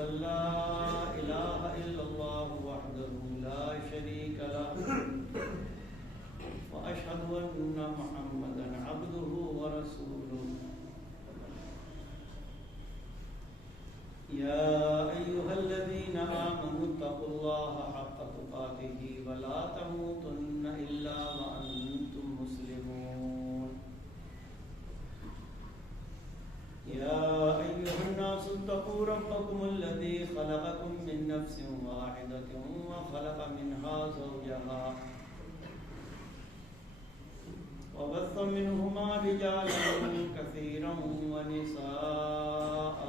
أن لا إله إلا الله وحده لا شريك له وأشهد أن محمدا عبده ورسوله يا أيها الذين آمنوا اتقوا الله حق تقاته ولا تموتن إلا وأنتم مسلمون يا أيها الناس اتقوا ربكم الذي خلقكم من نفس واحدة وخلق منها زوجها وبث منهما رجالا كثيرا ونساء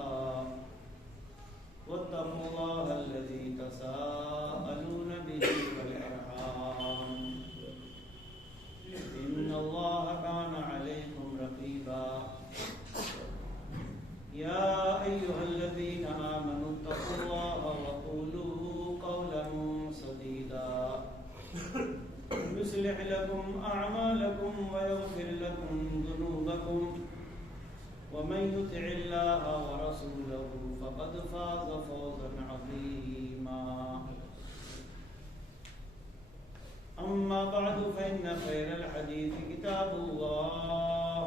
واتقوا الله الذي تساءلون به والأرحام إن الله كان عليكم رقيبا يا أيها الذين آمنوا اتقوا الله وقولوا قولا سديدا يصلح لكم أعمالكم ويغفر لكم ذنوبكم ومن يطع الله ورسوله فقد فاز فوزا عظيما أما بعد فإن خير الحديث كتاب الله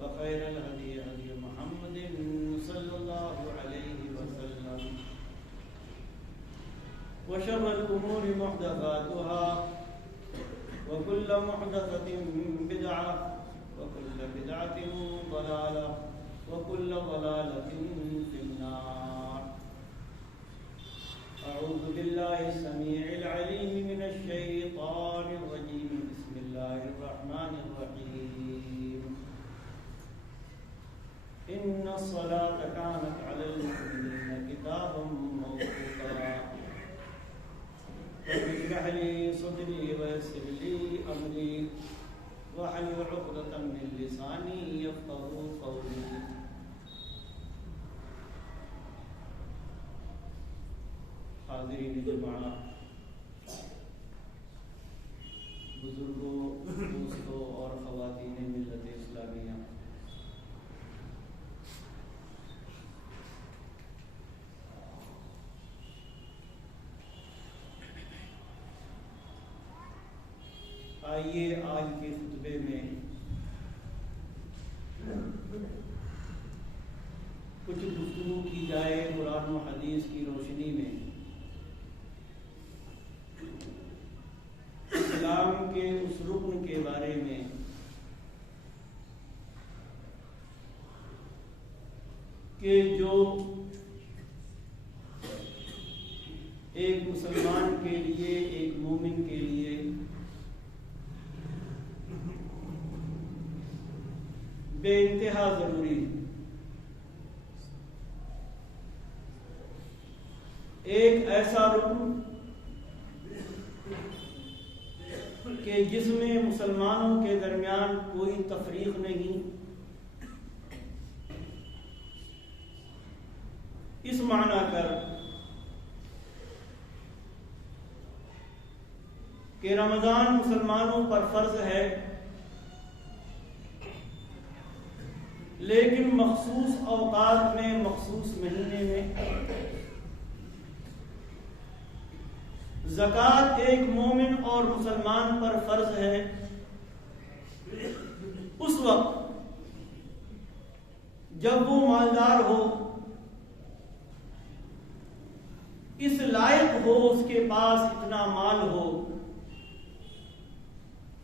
وخير الهدي هدي محمد صلى الله عليه وسلم وشر الأمور محدثاتها وكل محدثة بدعة وكل بدعة ضلالة وكل ضلالة في النار. أعوذ بالله السميع العليم من الشيطان الرجيم. بسم الله الرحمن الرحيم. إن الصلاة كانت على المؤمنين كتابا موقوتا. رب اشرح لي صدري ويسر لي أمري واحلل عقدة من لساني يفقهوا قولي. حاضرین جماعہ، بزرگوں، دوستوں اور خواتین ملت اسلامیہ، آئیے آج کے خطبے میں کچھ گفتگو کی جائے قرآن و حدیث کی روشنی میں اسلام کے اس رکن کے بارے میں کہ جو ایک مسلمان کے لیے، ایک مومن کے لیے بے انتہا ضروری ہے۔ ایک ایسا رکن کہ جس میں مسلمانوں کے درمیان کوئی تفریق نہیں، اس معنی کر کہ رمضان مسلمانوں پر فرض ہے، لیکن مخصوص اوقات میں، مخصوص مہینے میں۔ زکوٰۃ ایک مومن اور مسلمان پر فرض ہے اس وقت جب وہ مالدار ہو، اس لائق ہو، اس کے پاس اتنا مال ہو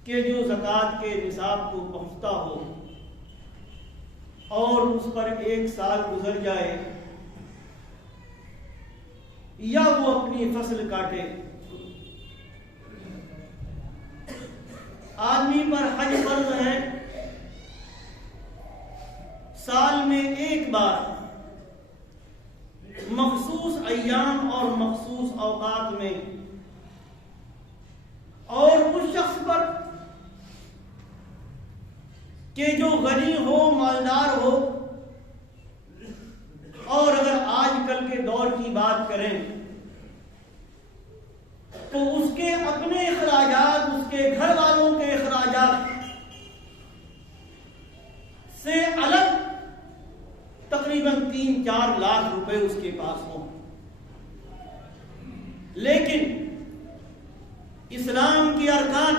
کہ جو زکوٰۃ کے نصاب کو پہنچتا ہو، اور اس پر ایک سال گزر جائے یا وہ اپنی فصل کاٹے۔ آدمی پر حج فرض ہے، سال میں ایک بار مخصوص ایام اور مخصوص اوقات میں، اور اس شخص پر کہ جو غنی ہو، مالدار ہو، اور اگر آج کل کے دور کی بات کریں تو اس کے اپنے اخراجات، اس کے گھر والوں کے اخراجات سے الگ تقریباً تقریباً 3-4 لاکھ روپے اس کے پاس ہوں، لیکن اسلام کی ارکان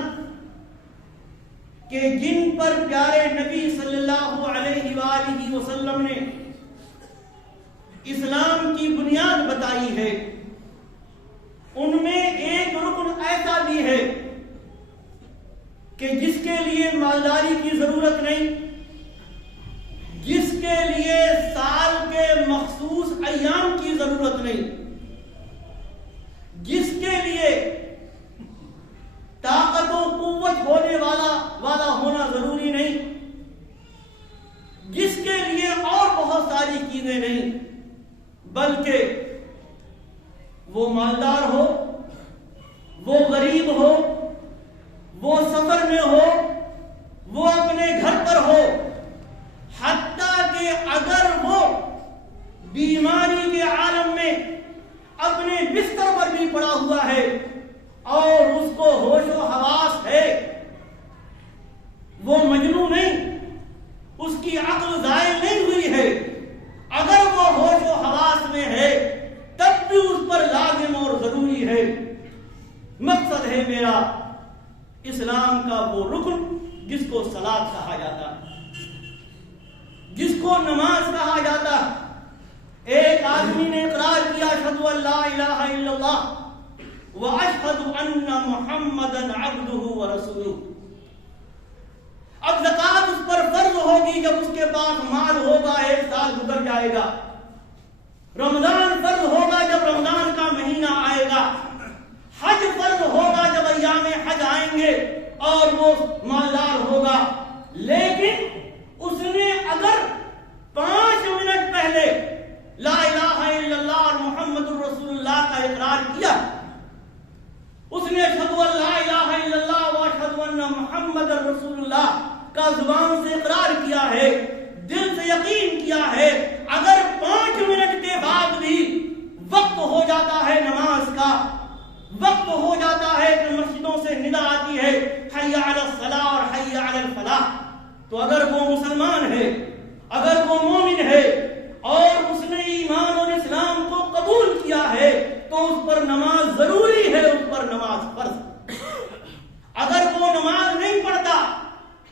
کہ جن پر پیارے نبی صلی اللہ علیہ وآلہ وسلم نے اسلام کی بنیاد بتائی ہے، ان میں ایک رکن ایسا بھی ہے کہ جس کے لیے مالداری کی ضرورت نہیں، جس کے لیے سال کے مخصوص ایام کی ضرورت نہیں، جس کے لیے طاقت و قوت ہونے والا ہونا ضروری نہیں، جس کے لیے اور بہت ساری چیزیں نہیں، بلکہ وہ مالدار ہو، وہ غریب ہو، وہ سفر میں ہو، وہ اپنے گھر پر ہو، حتیٰ کہ اگر وہ بیماری کے عالم میں اپنے بستر پر بھی پڑا ہوا ہے اور اس کو ہوش و حواس ہے، وہ مجنون نہیں، اس کی عقل زائل نہیں ہوئی ہے، اگر وہ ہوش و حواس میں ہے تب بھی اس پر لازم اور ضروری ہے۔ مقصد ہے میرا اسلام کا وہ رکن جس کو صلاۃ کہا جاتا ہے، جس کو نماز کہا جاتا ہے۔ ایک آدمی نے اقرار کیا اشہد ان لا الہ الا اللہ واشہد ان محمدا عبدہ ورسولہ، اب زکوٰۃ اس پر فرض ہوگی جب اس کے پاس مال ہوگا، 1 سال گزر جائے گا۔ رمضان فرض ہوگا جب رمضان کا مہینہ آئے گا۔ حج فرض ہوگا جب ایام حج آئیں گے اور وہ مالدار ہوگا۔ لیکن اس نے اگر 5 منٹ پہلے لا الہ الا اللہ اور محمد الرسول اللہ کا اقرار کیا، اس نے اشہد ان لا الہ الا اللہ و اشہد ان محمد الرسول اللہ کا زبان سے اقرار کیا ہے، دل سے یقین کیا ہے، اگر 5 منٹ کے بعد بھی وقت ہو جاتا ہے نماز کا، وقت ہو جاتا ہے کہ مسجدوں سے ندا آتی ہے حی علی الصلاۃ اور حی علی الفلاح، تو اگر وہ مسلمان ہے، اگر وہ مومن ہے اور اس نے ایمان اور اسلام کو قبول کیا ہے تو اس پر نماز ضروری ہے، اس پر نماز فرض۔ اگر وہ نماز نہیں پڑھتا،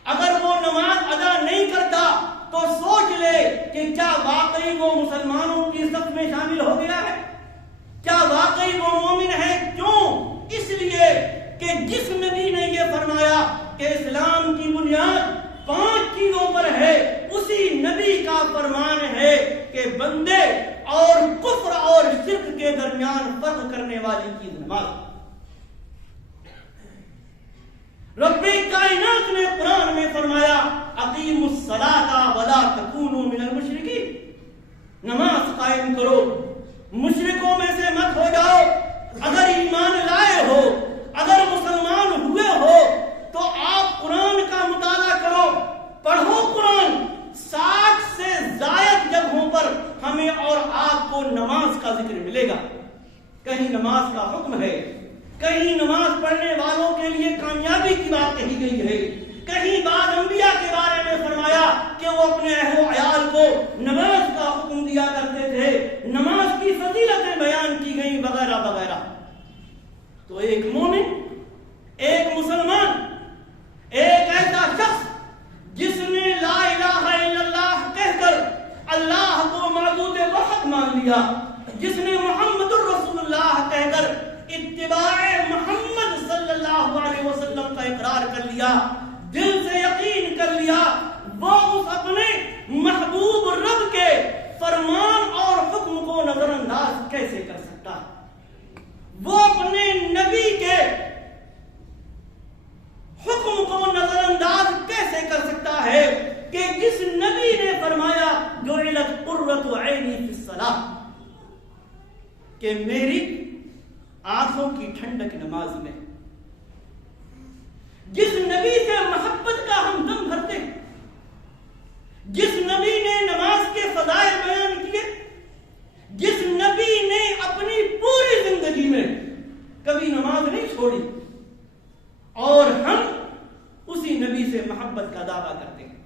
اگر وہ نماز ادا نہیں کرتا تو سوچ لے کہ کیا واقعی وہ مسلمانوں کی صف میں شامل ہو گیا ہے؟ کیا واقعی وہ مومن ہے؟ کیوں؟ اس لیے کہ جس نبی نے یہ فرمایا کہ اسلام کی بنیاد 5 چیزوں پر ہے، اسی نبی کا فرمان ہے کہ بندے اور کفر اور شرک کے درمیان فرق کرنے والی چیز نماز۔ رب کائنات نے قرآن میں فرمایا اقیموا الصلاۃ ولا تکونوا من المشرکین، نماز قائم کرو، مشرکوں میں سے مت ہو جاؤ۔ اگر ایمان لائے ہو، اگر مسلمان ہوئے ہو تو آپ قرآن کا مطالعہ کرو، پڑھو قرآن۔ 60 سے زائد جگہوں پر ہمیں اور آپ کو نماز کا ذکر ملے گا۔ کہیں نماز کا حکم ہے، کہیں نماز پڑھنے والوں کے لیے کامیابی کی بات کہی گئی ہے، کہیں بعض انبیاء کے بارے میں فرمایا کہ وہ اپنے اہل و عیال کو نماز کا حکم دیا کرتے تھے، نماز کی فضیلتیں بیان کی گئی وغیرہ وغیرہ۔ تو ایک مومن، ایک مسلمان، ایک ایسا شخص جس نے لا الہ الا اللہ کہہ کر اللہ کو معبود وحد مان لیا، جس نے محمد الرسول اللہ کہہ کر اتباع محمد صلی اللہ علیہ وسلم کا اقرار کر لیا، دل سے یقین کر لیا، وہ اس اپنے محبوب رب کے فرمان اور حکم کو نظر انداز کیسے کر سکتا ہے؟ وہ اپنے نبی کے حکم کو نظر انداز کیسے کر سکتا ہے کہ جس نبی نے فرمایا جعلت قرۃ عینی فی الصلاۃ، کہ میری آنکھوں کی ٹھنڈک نماز میں، جس نبی سے محبت کا ہم دم بھرتے ہیں، جس نبی نے نماز کے فضائل بیان کیے، جس نبی نے اپنی پوری زندگی میں کبھی نماز نہیں چھوڑی، اور ہم اسی نبی سے محبت کا دعویٰ کرتے ہیں،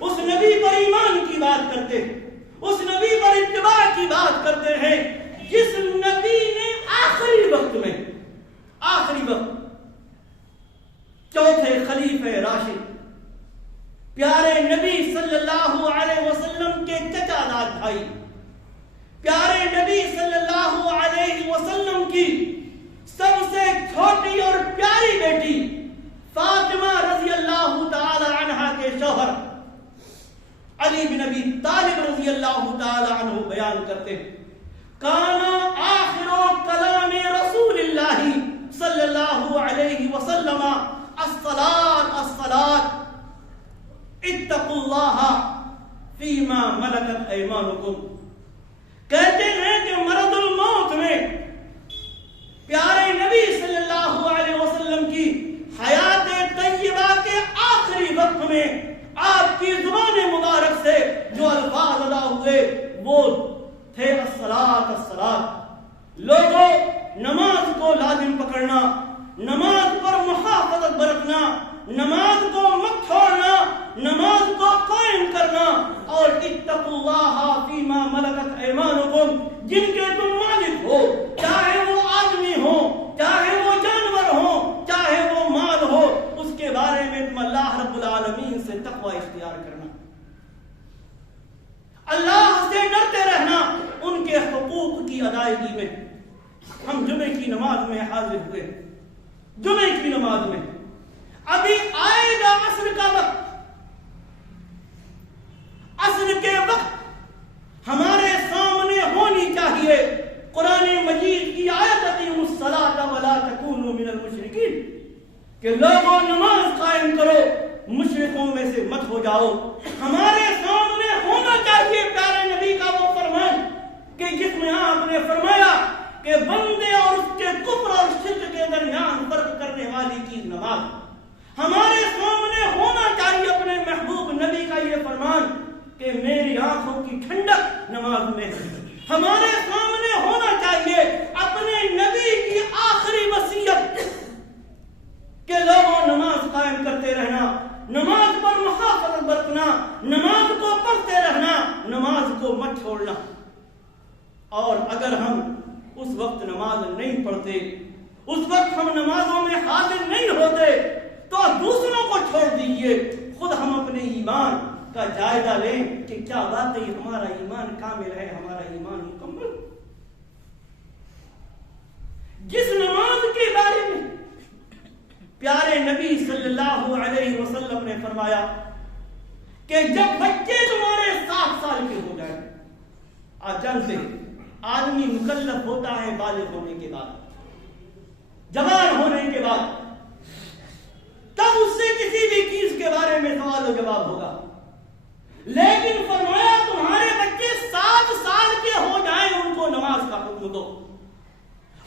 اس نبی پر ایمان کی بات کرتے ہیں، اس نبی پر اتباع کی بات کرتے ہیں جس نبی نے آخری وقت چوتھے خلیفہ راشد پیارے نبی صلی اللہ علیہ وسلم کے چچا داد بھائی پیارے نبی صلی اللہ علیہ وسلم کی سب سے چھوٹی اور پیاری بیٹی فاطمہ رضی اللہ تعالی عنہا کے شوہر علی بن ابی طالب رضی اللہ تعالی عنہ بیان کرتے ہیں کانا آخر کلام رسول اللہ صلی اللہ علیہ وسلم الصلاۃ اتقوا اللہ فیما ملکت ایمانکم. کہتے ہیں کہ مرض الموت میں پیارے نبی صلی اللہ علیہ وسلم کی حیات طیبہ کے آخری وقت میں آپ کی زبان مبارک سے جو الفاظ ادا ہوئے وہ تھے الصلاۃ. لوگوں نماز کو لازم پکڑنا, نماز پر محافظت برتنا, نماز کو مت چھوڑنا, نماز کو قائم کرنا, اور اتقوا اللہ فیما ملکت ایمانکم, جن کے تم مالک ہو, چاہے وہ آدمی ہو, چاہے وہ جانور ہو, چاہے وہ مال ہو, اس کے بارے میں تم اللہ رب العالمین سے تقوی اختیار کرنا, اللہ سے ڈرتے رہنا ان کے حقوق کی ادائیگی میں. ہم جمعے کی نماز میں حاضر ہوئے, جمعے کی نماز میں ابھی آئے گا عصر کا وقت, عصر کے وقت ہمارے سامنے ہونی چاہیے قرآن مجید کی آیت اقیموا الصلاۃ ولا تکونوا من المشرکین کہ لوگوں نماز قائم کرو, مشرکوں میں سے مت ہو جاؤ. ہمارے سامنے ہونا چاہیے پیارے نبی کا وہ فرمان کہ جس میں آپ نے فرمایا کہ بندے اور اس کے کفر اور شرک کے درمیان فرق کرنے والی چیز نماز. ہمارے سامنے ہونا چاہیے اپنے محبوب نبی کا یہ فرمان کہ میری آنکھوں کی ٹھنڈک نماز میں ہے. ہمارے سامنے ہونا چاہیے اپنے نبی کی آخری وصیت کہ لوگوں نماز قائم کرتے رہنا, نماز پر محافظت برتنا, نماز کو پڑھتے رہنا, نماز کو مت چھوڑنا. اور اگر ہم اس وقت نماز نہیں پڑھتے, اس وقت ہم نمازوں میں حاضر نہیں ہوتے, تو دوسروں کو چھوڑ دیجئے, خود ہم اپنے ایمان کا جائزہ لیں کہ کیا واقعی ہمارا ایمان کامل ہے, ہمارا ایمان مکمل. جس نماز کے بارے میں پیارے نبی صلی اللہ علیہ وسلم نے فرمایا کہ جب بچے تمہارے 7 سال کے ہو جائیں, آپ جانتے ہیں آدمی مکلف ہوتا ہے بالغ ہونے کے بعد, جوان ہونے کے بعد, تب اس سے کسی بھی چیز کے بارے میں سوال و جواب ہوگا. لیکن فرمایا تمہارے بچے 7 سال کے ہو جائیں ان کو نماز کا حکم دو,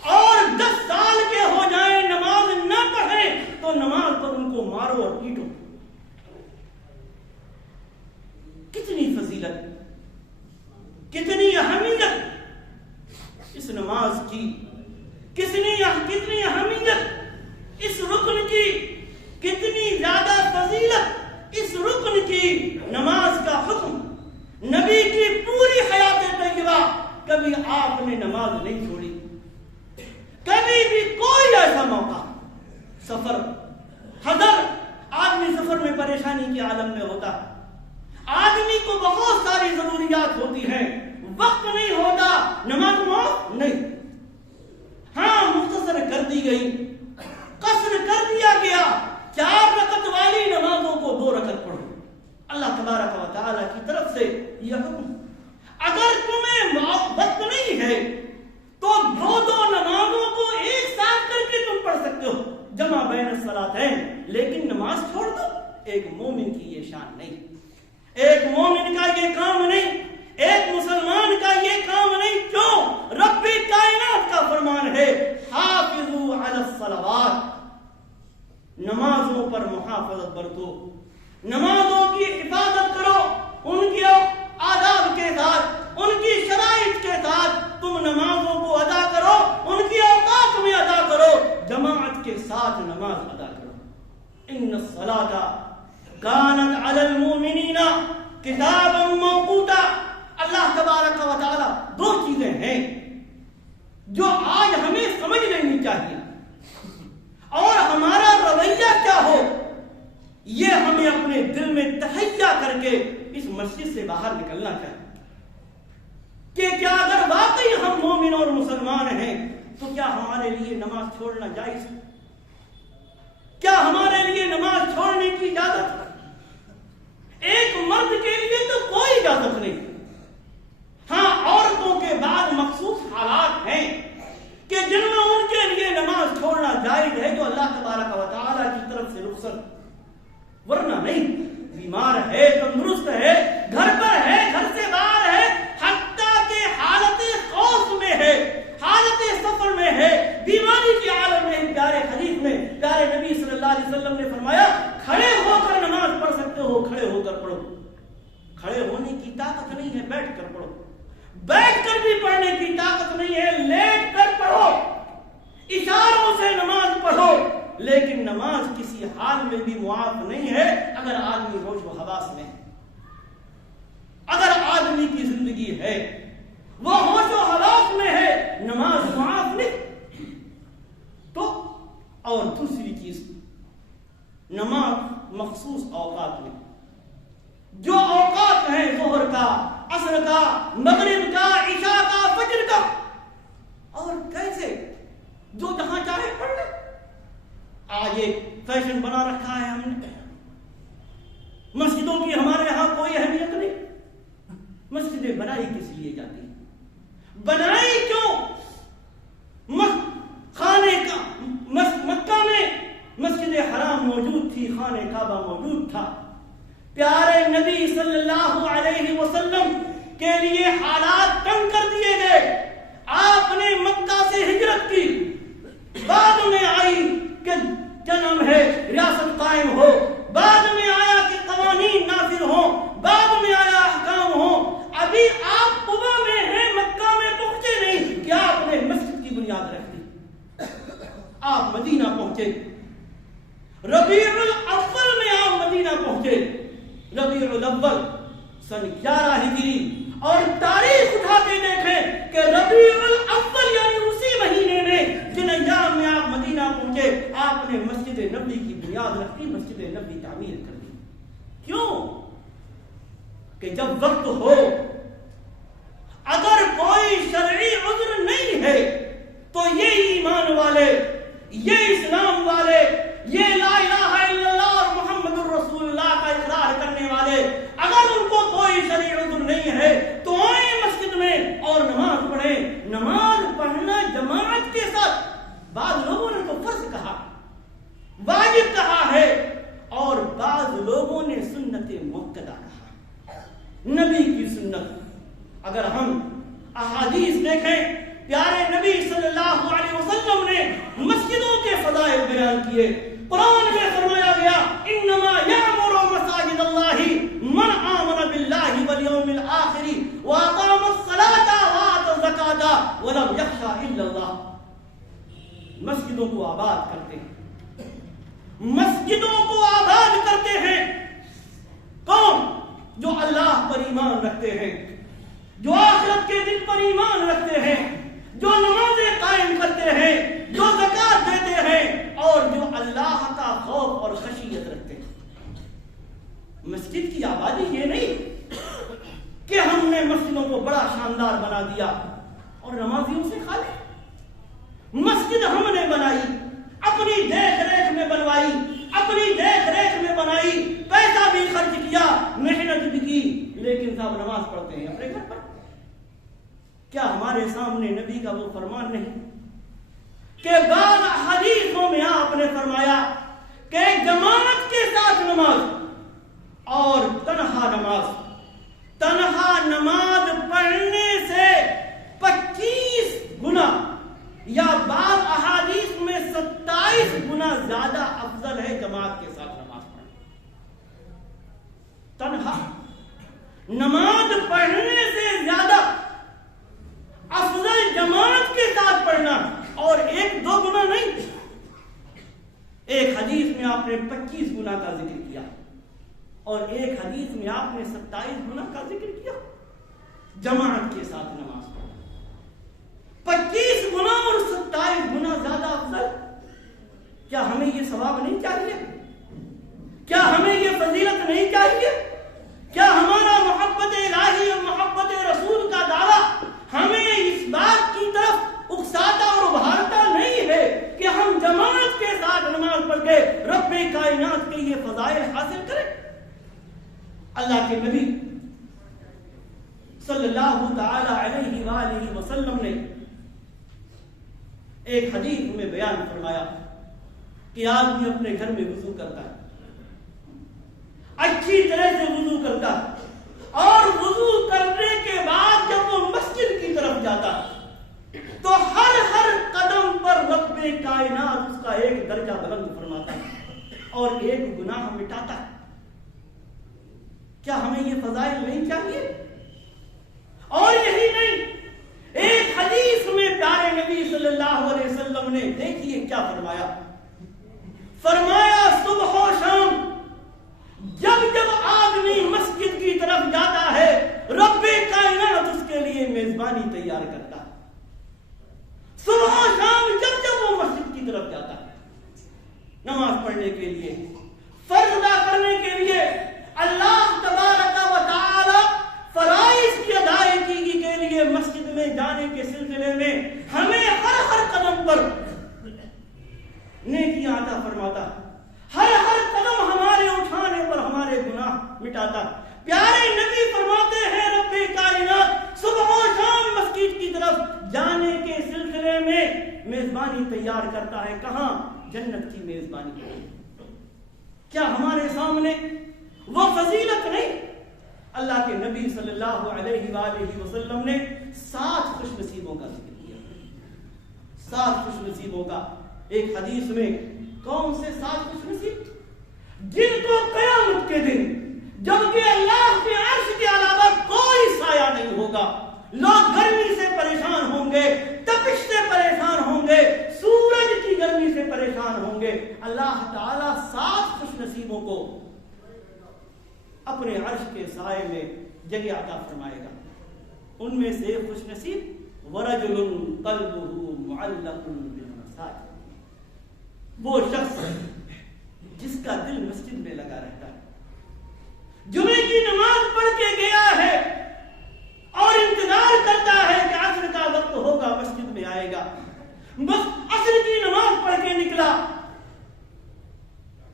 اور 10 سال کے ہو جائیں نماز نہ پڑھیں تو نماز پر ان کو مارو اور پیٹو. کتنی فضیلت, کتنی اہمیت اس نماز کی, کتنی اہمیت اس رکن کی, کتنی زیادہ فضیلت اس رکن کی. نماز کا حکم نبی کی پوری حیات طیبہ کبھی آپ نے نماز نہیں چھوڑی. کبھی بھی کوئی ایسا موقع, سفر, حضر, آدمی سفر میں پریشانی کے عالم میں ہوتا ہے, آدمی کو بہت ساری ضروریات ہوتی ہیں, وقت نہیں ہوتا, نماز معاف نہیں, ہاں مختصر کر دی گئی, قصر کر دیا گیا, 4 رکعت والی نمازوں کو 2 رکعت پڑھو. اللہ تبارک و تعالی کی طرف سے یہ حکم. اگر تمہیں وقت نہیں ہے تو 2 نمازوں کو ایک ساتھ کر کے تم پڑھ سکتے ہو, جمع بین الصلاتین, لیکن نماز چھوڑ دو. ایک مومن کی یہ شان نہیں, ایک مومن کا یہ کام نہیں, ایک مسلمان کا یہ کام نہیں. کیوں؟ رب کائنات کا فرمان ہے حافظوا علی الصلوات, نمازوں پر محافظت برتو, نمازوں کی حفاظت کرو, ان کے آداب کے ساتھ, ان کی شرائط کے ساتھ تم نمازوں کو ادا کرو, ان کی اوقات میں ادا کرو, جماعت کے ساتھ نماز ادا کرو. ان الصلاۃ کانت علی المؤمنین کتابا موقوتا. اللہ کہ کیا اگر واقعی ہم مومن اور مسلمان ہیں تو کیا ہمارے لیے نماز چھوڑنا جائز ہے؟ کیا ہمارے لیے نماز چھوڑنے کی اجازت ہے؟ ایک مرد کے لیے تو کوئی اجازت نہیں. ہاں، عورتوں کے بعد مخصوص حالات ہیں کہ جن میں ان کے لیے نماز چھوڑنا جائز ہے، جو اللہ تبارک و تعالیٰ کی طرف سے رخصت، ورنہ نہیں. بیمار ہے، تندرست ہے، گھر پر ہے، گھر سے باہر ہے، حتیٰ کہ حالت خوف میں ہے، حالت سفر میں ہے، بیماری کے عالم میں. پیارے حدیث میں پیارے نبی صلی اللہ علیہ وسلم نے فرمایا کھڑے ہو کر نماز پڑھ سکتے ہو، کھڑے ہو کر پڑھو. کھڑے ہونے کی طاقت نہیں ہے، بیٹھ کر پڑھو. بیٹھ کر بھی پڑھنے کی طاقت نہیں ہے، لیٹ کر پڑھو. اشاروں سے نماز پڑھو. لیکن نماز کسی حال میں بھی معاف نہیں ہے اگر آدمی ہوش و حواس میں ہے. اگر آدمی کی زندگی ہے، وہ ہوش و حواس میں ہے، نماز معاف نہیں. تو اور دوسری چیز، نماز مخصوص اوقات میں، جو اوقات ہیں ظہر کا، عصر کا، مغرب کا، عشاء کا، فجر کا، اور کیسے جو جہاں چاہے پڑھ لے. آج ایک فیشن بنا رکھا ہے ہم نے. مسجدوں کی ہمارے ہاں کوئی اہمیت نہیں. مسجدیں بنائی کس لیے جاتی ہیں؟ بنائی کیوں؟ خانے کا مکہ میں مسجد حرام موجود تھی، خانہ کعبہ موجود تھا. پیارے نبی صلی اللہ علیہ وسلم کے لیے حالات تنگ کر دیے گئے. آپ نے مکہ سے ہجرت کی، بعد میں آئی کہ جنم ہے ریاست قائم ہو، بعد میں آیا کہ قوانین نافذ ہوں، بعد میں آیا احکام ہوں. ابھی آپ قبا میں ہیں، مکہ میں پہنچے نہیں کہ آپ نے مسجد کی بنیاد رکھ دی. آپ مدینہ پہنچے، ربیع الاول میں آپ مدینہ پہنچے. ربیع الاول سن 11 ہجری، اور تاریخ اٹھا کے دیکھیں کہ ربیع الاول یعنی اسی مہینے میں جن ایام میں آپ مدینہ پہنچے، آپ نے مسجد نبوی کی بنیاد رکھ دی، مسجد نبوی تعمیر کر دی. کیوں؟ کہ جب وقت ہو، اگر کوئی شرعی عذر نہیں ہے تو یہ ایمان والے، یہ اسلام والے، یہ لا الہ الا اللہ اور محمد الرسول اللہ کا اقرار کرنے والے، اگر ان کو کوئی شرعی عذر نہیں ہے تو آئیں مسجد میں اور نماز پڑھیں. نماز پڑھنا جماعت کے ساتھ، بعض لوگوں نے تو فرض کہا، واجب کہا ہے، اور بعض لوگوں نے سنت مؤکدہ کہا، نبی کی سنت. اگر ہم احادیث دیکھیں، پیارے نبی صلی اللہ علیہ وسلم نے مسجدوں کے فضائل بیان کیے. قرآن میں فرمایا گیا انما یعمر مساجد اللہ من آمن باللہ والیوم الآخر واقام الصلاۃ وآتى الزکاۃ ولم یخش الا اللہ. مسجدوں کو آباد کرتے ہیں، مسجدوں کو آباد کرتے ہیں کون؟ جو اللہ پر ایمان رکھتے ہیں، جو آخرت کے دن پر ایمان رکھتے ہیں، جو نمازیں قائم کرتے ہیں، جو زکات دیتے ہیں، اور جو اللہ کا خوف اور خشیت رکھتے ہیں. مسجد کی آبادی یہ نہیں کہ ہم نے مسجدوں کو بڑا شاندار بنا دیا اور نمازیوں سے خالی. مسجد ہم نے بنائی، اپنی دیکھ ریکھ میں بنوائی، اپنی دیکھ ریکھ میں بنائی، پیسہ بھی خرچ کیا، محنت بھی کی، لیکن صاحب نماز پڑھتے ہیں اپنے گھر پر. کیا ہمارے سامنے نبی کا وہ فرمان نہیں کہ بعض حدیثوں میں آپ نے فرمایا کہ جماعت کے ساتھ نماز اور تنہا نماز پڑھنے سے 25 گنا یا بعض احادیث میں 27 گنا زیادہ افضل ہے جماعت کے ساتھ نماز پڑھنا. تنہا نماز پڑھنے سے زیادہ افضل جماعت کے ساتھ پڑھنا، اور 1-2 گنا نہیں. ایک حدیث میں آپ نے 25 گنا کا ذکر کیا اور ایک حدیث میں آپ نے 27 گنا کا ذکر کیا. جماعت کے ساتھ نماز پڑھنا 25 گنا اور 27 گنا زیادہ افضل. کیا ہمیں یہ ثواب نہیں چاہیے؟ کیا ہمیں یہ فضیلت نہیں چاہیے؟ کیا ہمارا محبت الہی اور محبت رسول کا دعویٰ فضائل حاصل کرے. اللہ کے نبی صلی اللہ تعالی علیہ وآلہ وسلم نے ایک حدیث میں بیان فرمایا کہ آدمی اپنے گھر میں وضو کرتا ہے, اچھی طرح سے وضو کرتا ہے, اور وضو کرنے کے بعد جب وہ مسجد کی طرف جاتا تو ہر قدم پر رب کائنات اس کا ایک درجہ بلند فرماتا ہے اور ایک گناہ مٹاتا ہے. کیا ہمیں یہ فضائل نہیں چاہیے؟ اور یہی نہیں, ایک حدیث میں پیارے نبی صلی اللہ علیہ وسلم نے دیکھیے کیا فرمایا. فرمایا صبح و شام جب آدمی مسجد کی طرف جاتا ہے رب کائنات اس کے لیے میزبانی تیار کرتا ہے. صبح و شام جب وہ مسجد کی طرف جاتا ہے نماز پڑھنے کے لیے, فرض ادا کرنے کے لیے, اللہ تبارک و تعالی فرائض کی ادائیگی کے لیے مسجد میں جانے کے سلسلے میں ہمیں ہر قدم پر نیکیاں عطا فرماتا, ہر قدم ہمارے اٹھانے پر ہمارے گناہ مٹاتا. پیارے نبی فرماتے ہیں رب کائنات صبح و شام مسجد کی طرف جانے کے سلسلے میں میزبانی تیار کرتا ہے. کہاں؟ جنت کی میزبانی. کیا ہمارے سامنے وہ فضیلت نہیں؟ اللہ کے نبی صلی اللہ علیہ وآلہ وسلم نے 7 خوش نصیبوں کا ذکر کیا. 7 خوش نصیبوں کا. ایک حدیث میں کون سے 7 خوش نصیب؟ جن کو قیامت کے دن جبکہ اللہ کے عرش کے علاوہ کوئی سایہ نہیں ہوگا, لوگ گرمی سے پریشان ہوں گے, تپش سے پریشان ہوں گے, سورج کی گرمی سے پریشان ہوں گے, اللہ تعالیٰ 7 خوش نصیبوں کو اپنے عرش کے سائے میں جگہ عطا فرمائے گا. ان میں سے ایک خوش نصیب وَرَجُلٌ قَلْبُهُ مُعَلَّقٌ بِالْمَسَاجِدِ, وہ شخص جس کا دل مسجد میں لگا رہتا ہے, جمعے کی نماز پڑھ کے گیا ہے اور انتظار کرتا ہے کہ عصر کا وقت ہوگا مسجد میں آئے گا. بس عصر کی نماز پڑھ کے نکلا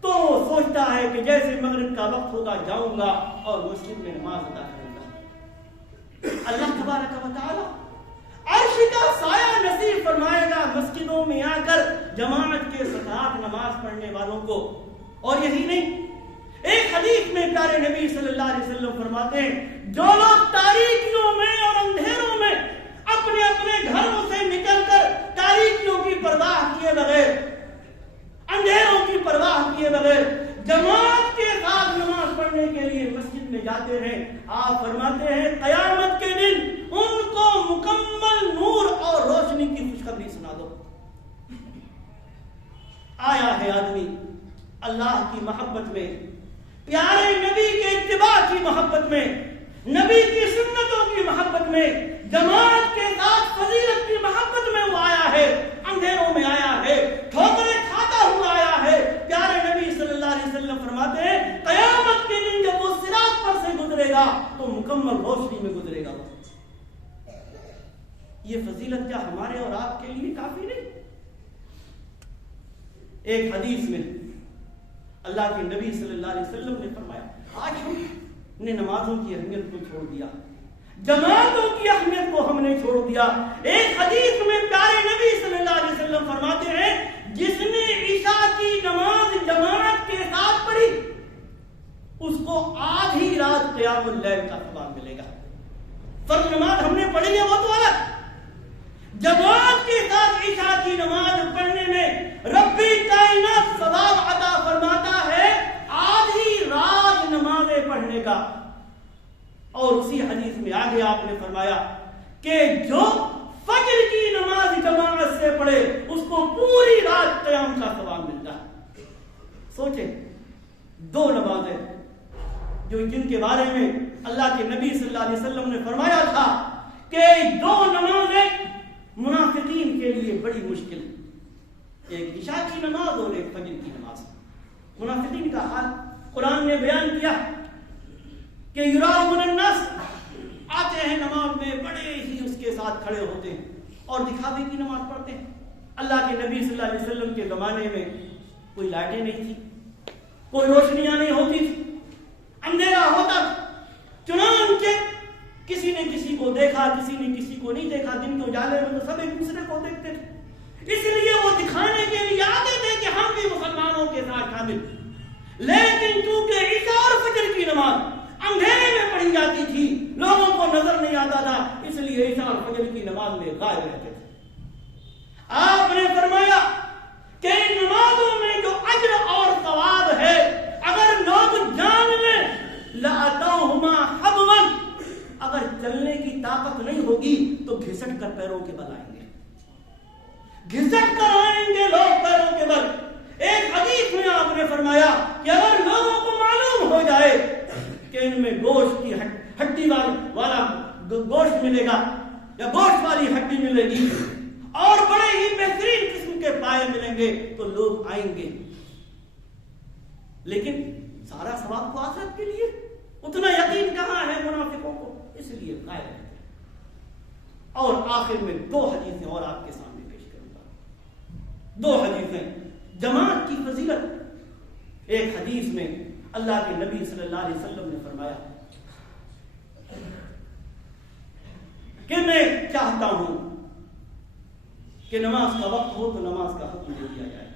تو سوچتا ہے کہ جیسے مغرب کا وقت ہوگا جاؤں گا اور مسجد میں نماز ادا کروں گا. اللہ تبارک و تعالی عرش کا سایہ نصیب فرمائے گا مسجدوں میں آ کر جماعت کے ساتھ نماز پڑھنے والوں کو. اور یہی نہیں, ایک حدیث میں پیارے نبی صلی اللہ علیہ وسلم فرماتے ہیں جو لوگ تاریکیوں میں اور اندھیروں میں اپنے گھروں سے نکل کر تاریکیوں کی پرواہ کیے بغیر, اندھیروں کی پرواہ کیے بغیر جماعت کے ساتھ نماز پڑھنے کے لیے مسجد میں جاتے ہیں, آپ فرماتے ہیں قیامت کے دن ان کو مکمل نور اور روشنی کی خوشخبری سنا دو. آیا ہے آدمی اللہ کی محبت میں, پیارے نبی کے اتباع کی محبت میں, نبی کی سنتوں کی محبت میں, جماعت کے ساتھ فضیلت کی محبت میں وہ آیا ہے, اندھیروں میں آیا ہے, ٹھوکریں کھاتا ہوا آیا ہے. پیارے نبی صلی اللہ علیہ وسلم فرماتے ہیں قیامت کے دن جب وہ صراط پر سے گزرے گا تو مکمل روشنی میں گزرے گا. یہ فضیلت کیا ہمارے اور آپ کے لیے کافی نہیں؟ ایک حدیث میں اللہ کے نبی صلی اللہ علیہ وسلم نے فرمایا آج ہم نے نمازوں کی اہمیت کو چھوڑ دیا, جماعتوں کی اہمیت کو ہم نے چھوڑ دیا. ایک حدیث میں پیارے نبی صلی اللہ علیہ وسلم فرماتے ہیں جس نے عشاء کی نماز جماعت کے ساتھ پڑھی اس کو آدھی رات قیام اللیل کا ثواب ملے گا. فرض نماز ہم نے پڑھی ہے وہ تو الگ, جماعت کے ساتھ عشاء کی نماز پڑھنے میں رب کائنات ثواب عطا فرماتا ہے آدھی رات نمازیں پڑھنے کا. اور اسی حدیث میں آگے آپ نے فرمایا کہ جو فجر کی نماز جماعت سے پڑھے اس کو پوری رات قیام کا ثواب ملتا ہے. سوچیں 2 نمازیں جو جن کے بارے میں اللہ کے نبی صلی اللہ علیہ وسلم نے فرمایا تھا کہ 2 نمازیں منافقین کے لیے بڑی مشکل, ایک عشاء کی نماز اور ایک فجر کی نماز. منافقین کا حال قرآن نے بیان کیا کہ یراؤن الناس, آتے ہیں نماز میں بڑے ہی اس کے ساتھ کھڑے ہوتے ہیں اور دکھاوے کی نماز پڑھتے ہیں. اللہ کے نبی صلی اللہ علیہ وسلم کے زمانے میں کوئی لائٹیں نہیں تھی, کوئی روشنیاں نہیں ہوتی تھی، اندھیرا ہوتا تھا، چنانچہ کسی نے کسی کو دیکھا، کسی نے کسی کو نہیں دیکھا، دن کے اجالے میں تو سب ایک دوسرے کو دیکھتے تھے، اس لیے وہ دکھانے کے لیے آتے تھے کہ ہم بھی مسلمانوں کے ساتھ شامل۔ لیکن چونکہ عشاء اور فجر کی نماز اندھیرے میں پڑھی جاتی تھی، لوگوں کو نظر نہیں آتا تھا، اس لیے عشاء اور فجر کی نماز میں غائب رہتے تھے۔ آپ نے فرمایا کہ ان نمازوں میں جو اجر اور ثواب ہے، اگر لوگ جان لیں لَأَتَوْهُمَا حَبْوًا، اگر چلنے کی طاقت نہیں ہوگی تو گھسٹ کر پیروں کے بل آئیں گے، گھسٹ کر آئیں گے لوگ پیروں کے بل۔ ایک حدیث میں آپ نے فرمایا کہ اگر لوگوں کو معلوم ہو جائے کہ ان میں گوشت کی ہڈی والا گوشت ملے گا یا گوشت والی ہڈی ملے گی اور بڑے ہی بہترین قسم کے پائے ملیں گے تو لوگ آئیں گے، لیکن سارا ثواب کو آخرت کے لیے، اتنا یقین کہاں ہے منافقوں کو، اس لیے غائب رہتے ہیں۔ اور آخر میں 2 حدیثیں اور آپ کے سامنے پیش کروں گا، 2 حدیثیں جماعت کی فضیلت۔ ایک حدیث میں اللہ کے نبی صلی اللہ علیہ وسلم نے فرمایا کہ میں چاہتا ہوں کہ نماز کا وقت ہو تو نماز کا حکم دے دیا جائے،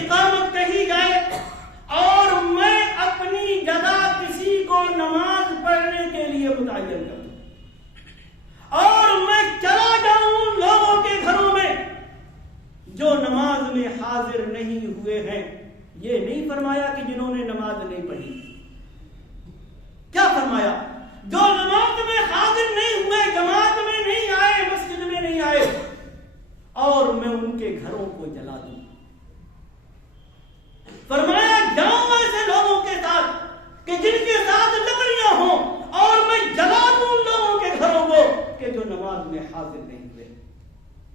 اقامت کہی جائے، اور میں اپنی جگہ کسی کو نماز پڑھنے کے لیے متعین کر دوں، اور میں چلا جاؤں لوگوں کے گھروں میں جو نماز میں حاضر نہیں ہوئے ہیں۔ یہ نہیں فرمایا کہ جنہوں نے نماز نہیں پڑھی، کیا فرمایا؟ جو نماز میں حاضر نہیں ہوئے، جماعت میں نہیں آئے، مسجد میں نہیں آئے، اور میں ان کے گھروں کو جلا دوں۔ فرمایا جاؤں ایسے لوگوں کے ساتھ کہ جن کے ساتھ لکڑیاں ہوں، اور میں جلا دوں لوگوں کے گھروں کو کہ جو نماز میں حاضر نہیں ہوئے۔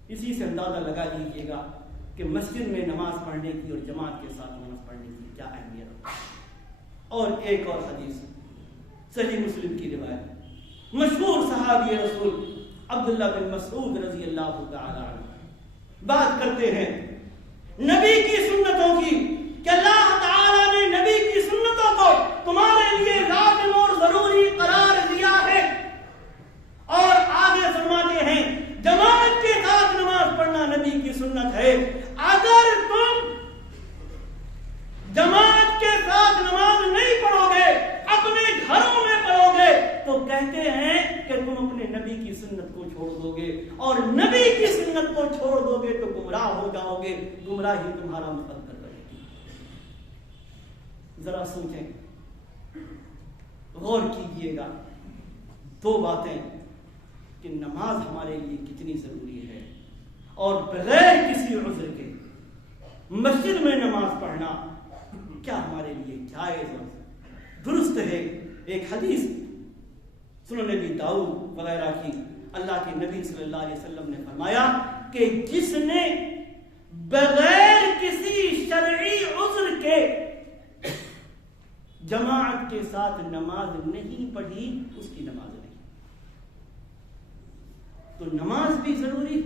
اسی سے اندازہ لگا لیجیے گا کہ مسجد میں نماز پڑھنے کی اور جماعت کے ساتھ نماز پڑھنے کی کیا اہمیت ہے۔ اور ایک اور حدیث صحیح مسلم کی روایت، مشہور صحابی رسول عبداللہ بن مسعود رضی اللہ تعالی عنہ بات کرتے ہیں نبی کی سنتوں کی کہ اللہ تعالی نے نبی کی سنتوں کو تمہارے لیے لازم اور ضروری قرار دیا ہے، اور آگے فرماتے ہیں جماعت کے ساتھ نماز پڑھنا نبی کی سنت ہے۔ اگر تم جماعت کے ساتھ نماز نہیں پڑھو گے، اپنے گھروں میں پڑھو گے، تو کہتے ہیں کہ تم اپنے نبی کی سنت کو چھوڑ دو گے، اور نبی کی سنت کو چھوڑ دو گے تو گمراہ ہو جاؤ گے، گمراہی تمہارا مقدر رہے گی۔ ذرا سوچیں، غور کیجئے گا، 2 باتیں کہ نماز ہمارے لیے کتنی ضروری ہے، اور بغیر کسی عذر کے مسجد میں نماز پڑھنا کیا ہمارے لیے جائز اور درست ہے۔ ایک حدیث سنن ابی داؤد وغیرہ کی، اللہ کے نبی صلی اللہ علیہ وسلم نے فرمایا کہ جس نے بغیر کسی شرعی عذر کے جماعت کے ساتھ نماز نہیں پڑھی، اس کی نماز نہیں۔ تو نماز بھی ضروری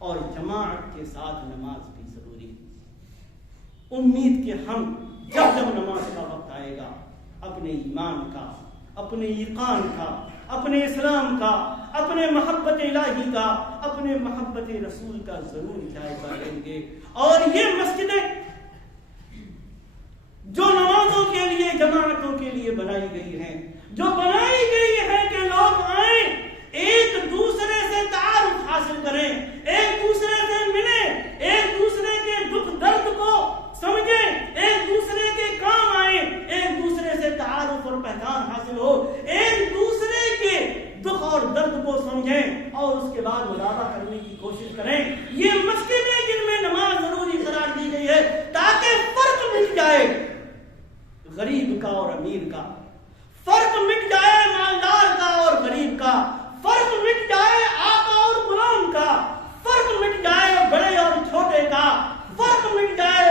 اور جماعت کے ساتھ نماز بھی ضروری۔ امید کہ ہم جب نماز کا وقت آئے گا اپنے ایمان کا، اپنے یقین کا، اپنے اسلام کا، اپنے محبت الہی کا، اپنے محبت رسول کا ضرور جائزہ لیں گے۔ اور یہ مسجدیں جو نمازوں کے لیے، جماعتوں کے لیے بنائی گئی ہیں، جو بنائی گئی ہے کہ لوگ آئیں، ایک دوسرے سے تعارف حاصل کریں، ایک دوسرے سے ملیں، ایک دوسرے کے دکھ درد کو سمجھیں، ایک دوسرے کے کام آئیں، ایک دوسرے سے تعارف اور پہچان حاصل ہو، ایک دوسرے کے دکھ اور درد کو سمجھیں اور اس کے بعد مداوع کرنے کی کوشش کریں۔ یہ مسجدیں جن میں نماز ضروری قرار دی گئی ہے تاکہ فرق مٹ جائے غریب کا اور امیر کا، فرق مٹ جائے مالدار کا اور غریب کا، فرق مٹ جائے آقا اور غلام کا، فرق مٹ جائے بڑے اور چھوٹے کا، فرق مٹ جائے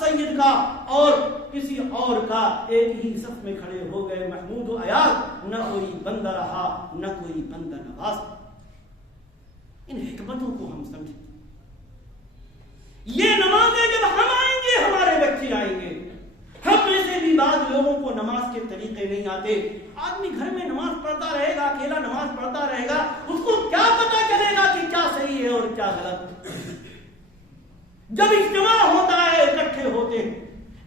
سید کا اور کسی اور کا۔ ایک ہی صف میں کھڑے ہو گئے محمود و ایاز، نہ کوئی بندہ رہا نہ کوئی بندہ نواز۔ ان حکمتوں کو ہم سمجھیں۔ یہ نمازیں جب ہم آئیں بعض لوگوں کو نماز کے طریقے نہیں آتے. آدمی گھر میں نماز پڑھتا رہے گا, اکیلا نماز پڑھتا رہے گا, اس کو کیا پتا چلے گا کہ کیا صحیح ہے اور کیا غلط. جب اجتماع ہوتا ہے, اکٹھے ہوتے ہیں,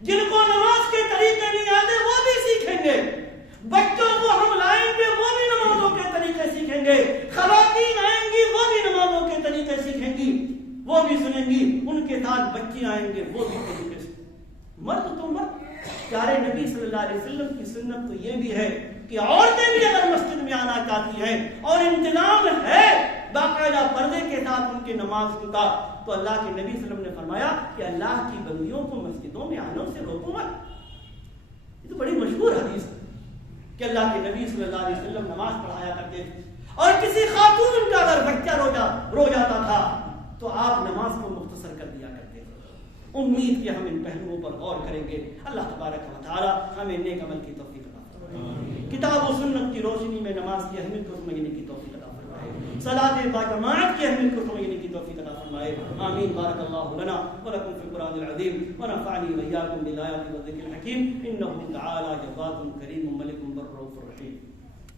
جن کو نماز کے طریقے نہیں آتے وہ بھی سیکھیں گے. بچوں کو ہم لائیں گے وہ بھی نمازوں کے طریقے سیکھیں گے. خواتین آئیں گی وہ بھی نمازوں کے طریقے سیکھیں گی, وہ بھی سنیں گی. ان کے ساتھ بچے آئیں گے وہ بھی طریقے سے. مرد تو مرد, پیارے نبی صلی اللہ علیہ وسلم کی سنت تو یہ بھی ہے کہ عورتیں بھی اگر مسجد میں آنا چاہتی ہیں اور انتظام ہے باقاعدہ پردے کے ساتھ ان کے نماز کا, تو اللہ کے نبی صلی اللہ علیہ وسلم نے فرمایا کہ اللہ کی بندیوں کو مسجدوں میں آنے سے روکو مت. یہ تو بڑی مشہور حدیث ہے کہ اللہ کے نبی صلی اللہ علیہ وسلم نماز پڑھایا کرتے تھے, اور کسی خاتون کا اگر بچہ رو جاتا تھا تو آپ نماز کو مختصر کر دیا کرتے تھے. امید کہ ہم ان پہلوؤں پر غور کریں گے. اللہ تبارک و تعالی ہمیں نیک عمل کی توفیق عطا فرمائے. کتاب و سنت کی روشنی میں نماز کی اہمیت کو سمجھنے کی توفیق عطا فرمائے. صلاۃ باجماعت کی اہمیت کو سمجھنے کی توفیق عطا فرمائے. آمین. بارک اللہ لنا ولکم فی القرآن العظیم ونفعنی وإياکم بالآیات والذکر الحکیم. انہ تعالی جواد کریم ملک بر رؤوف رحیم.